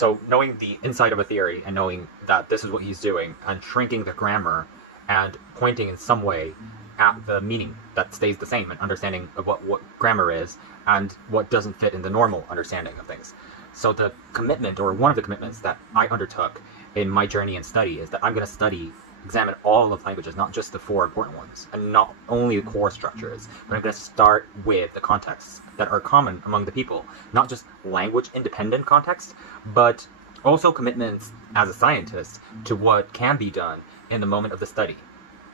So knowing the inside of a theory and knowing that this is what he's doing and shrinking the grammar and pointing in some way at the meaning that stays the same and understanding of what grammar is and what doesn't fit in the normal understanding of things. So the commitment, or one of the commitments that I undertook in my journey and study, is that I'm going to examine all of languages, not just the four important ones, and not only the core structures, but I'm going to start with the contexts that are common among the people, not just language-independent contexts, but also commitments as a scientist to what can be done in the moment of the study.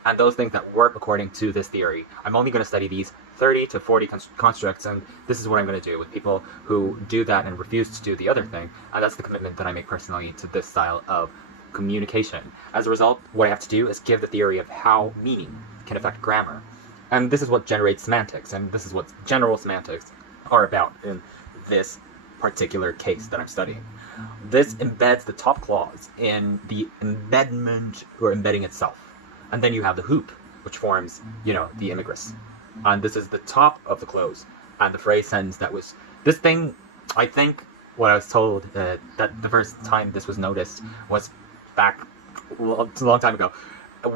And those things that work according to this theory, I'm only going to study these 30 to 40 constructs, and this is what I'm going to do with people who do that and refuse to do the other thing, and that's the commitment that I make personally to this style of communication. As a result, what I have to do is give the theory of how meaning can affect grammar. And this is what generates semantics, and this is what general semantics are about in this particular case that I'm studying. This embeds the top clause in the embedment or embedding itself. And then you have the hoop, which forms, the immigrants. And this is the top of the close. And the phrase sentence that was, this thing, I think, what I was told that the first time this was noticed was back a long time ago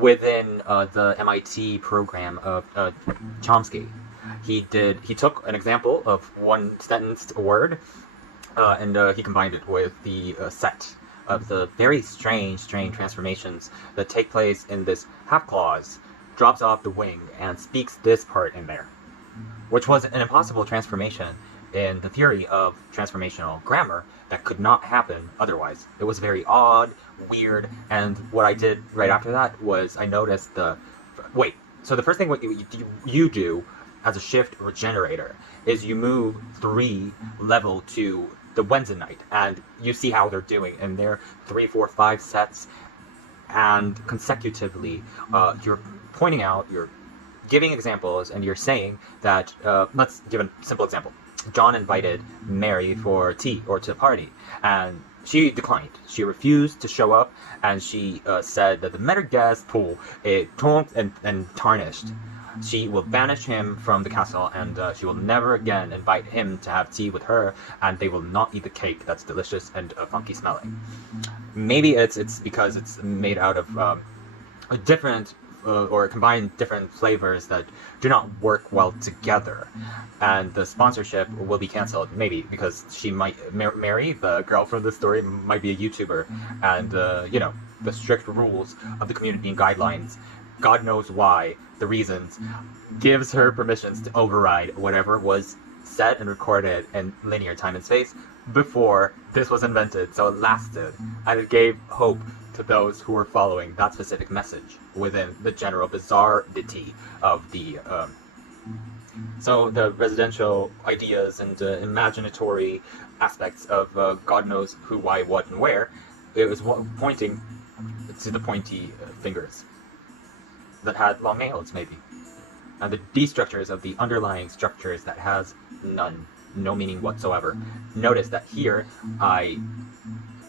within the MIT program of Chomsky. He took an example of one sentenced word and he combined it with the set of the very strange transformations that take place in this half clause, drops off the wing and speaks this part in there, which was an impossible transformation in the theory of transformational grammar that could not happen otherwise. It was very odd, weird, and what I did right after that was I noticed so the first thing what you do as a shift regenerator is you move 3 level to the Wednesday, and you see how they're doing, and they're 3, 4, 5 sets, and consecutively you're pointing out, you're giving examples, and you're saying that, let's give a simple example. John invited Mary for tea or to a party, and she declined. She refused to show up, and she said that the matter gas pool is torn and tarnished. She will banish him from the castle, and she will never again invite him to have tea with her, and they will not eat the cake that's delicious and funky smelling. Maybe it's because it's made out of a different or combine different flavors that do not work well together, and the sponsorship will be canceled, maybe because she might Mary, the girl from the story, might be a YouTuber, and the strict rules of the community and guidelines, God knows why, the reasons, gives her permissions to override whatever was said and recorded in linear time and space before this was invented, so it lasted, and it gave hope to those who were following that specific message within the general bizarrity of the so the residential ideas and imaginatory aspects of God knows who, why, what, and where. It was pointing to the pointy fingers that had long nails, maybe, and the D structures of the underlying structures that has no meaning whatsoever. Notice that here I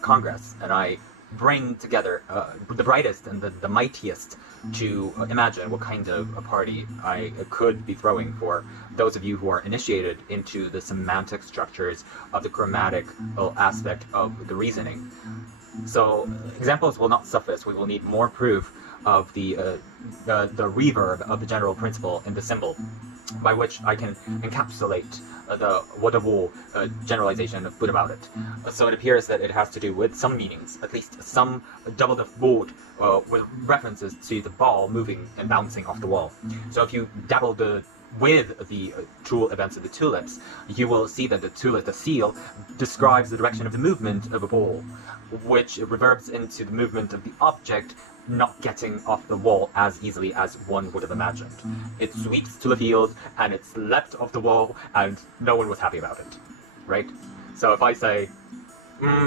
congress and I bring together the brightest and the mightiest to imagine what kind of a party I could be throwing for those of you who are initiated into the semantic structures of the grammatical aspect of the reasoning. So examples will not suffice. We will need more proof of the reverb of the general principle in the symbol, by which I can encapsulate the whatever generalization put about it. So it appears that it has to do with some meanings, at least some double the word with references to the ball moving and bouncing off the wall. So if you dabble with the tool events of the tulips, you will see that the seal describes the direction of the movement of a ball, which reverbs into the movement of the object not getting off the wall as easily as one would have imagined. It sweeps to the field, and it's leapt off the wall, and no one was happy about it, right? So if I say,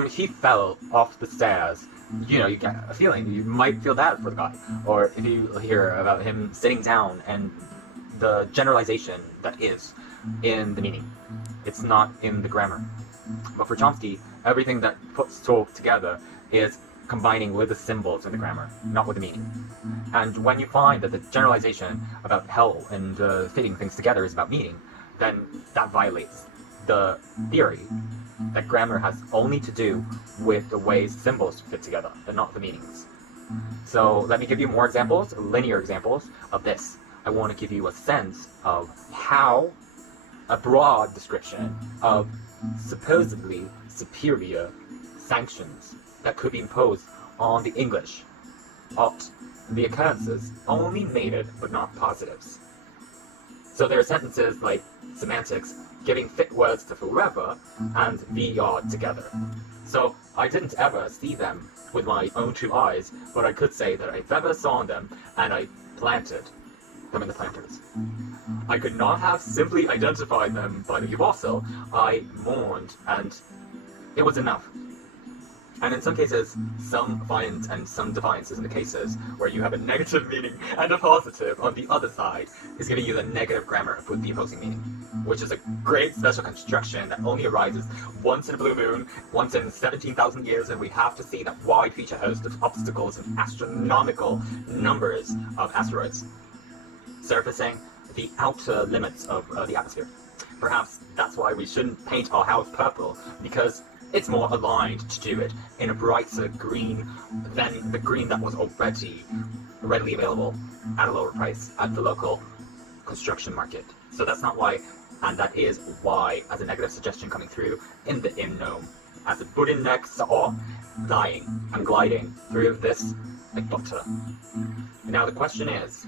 he fell off the stairs, you get a feeling, you might feel bad for the guy. Or if you hear about him sitting down and the generalization that is in the meaning, it's not in the grammar. But for Chomsky, everything that puts talk together is combining with the symbols in the grammar, not with the meaning. And when you find that the generalization about hell and fitting things together is about meaning, then that violates the theory that grammar has only to do with the ways symbols fit together, and not the meanings. So let me give you more examples, linear examples of this. I want to give you a sense of how a broad description of supposedly superior sanctions that could be imposed on the English ought the occurrences only negative but not positives. So there are sentences like semantics giving fit words to forever and VR together. So I didn't ever see them with my own two eyes, but I could say that I've ever saw them and I planted them in the planters. I could not have simply identified them by the apostle. I mourned, and it was enough. And in some cases, some violence and some defiances in the cases where you have a negative meaning and a positive on the other side is giving you the negative grammar with the opposing meaning, which is a great special construction that only arises once in a blue moon, once in 17,000 years, and we have to see that wide feature host of obstacles and astronomical numbers of asteroids surfacing the outer limits of the atmosphere. Perhaps that's why we shouldn't paint our house purple, because it's more aligned to do it in a brighter green than the green that was already readily available at a lower price at the local construction market. So that's not why, and that is why, as a negative suggestion coming through in the gnome, as a Buddhin next or lying and gliding through this like butter. Now the question is,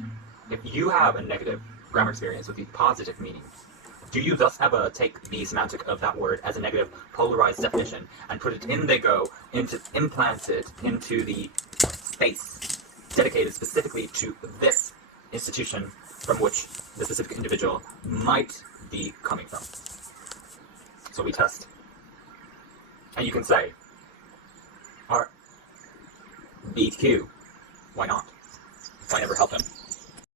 if you have a negative grammar experience with the positive meaning, do you thus ever take the semantic of that word as a negative polarized definition and put it in they go, implant it into the space dedicated specifically to this institution from which the specific individual might be coming from? So we test. And you can say, Art, BQ, why not? Why never help him?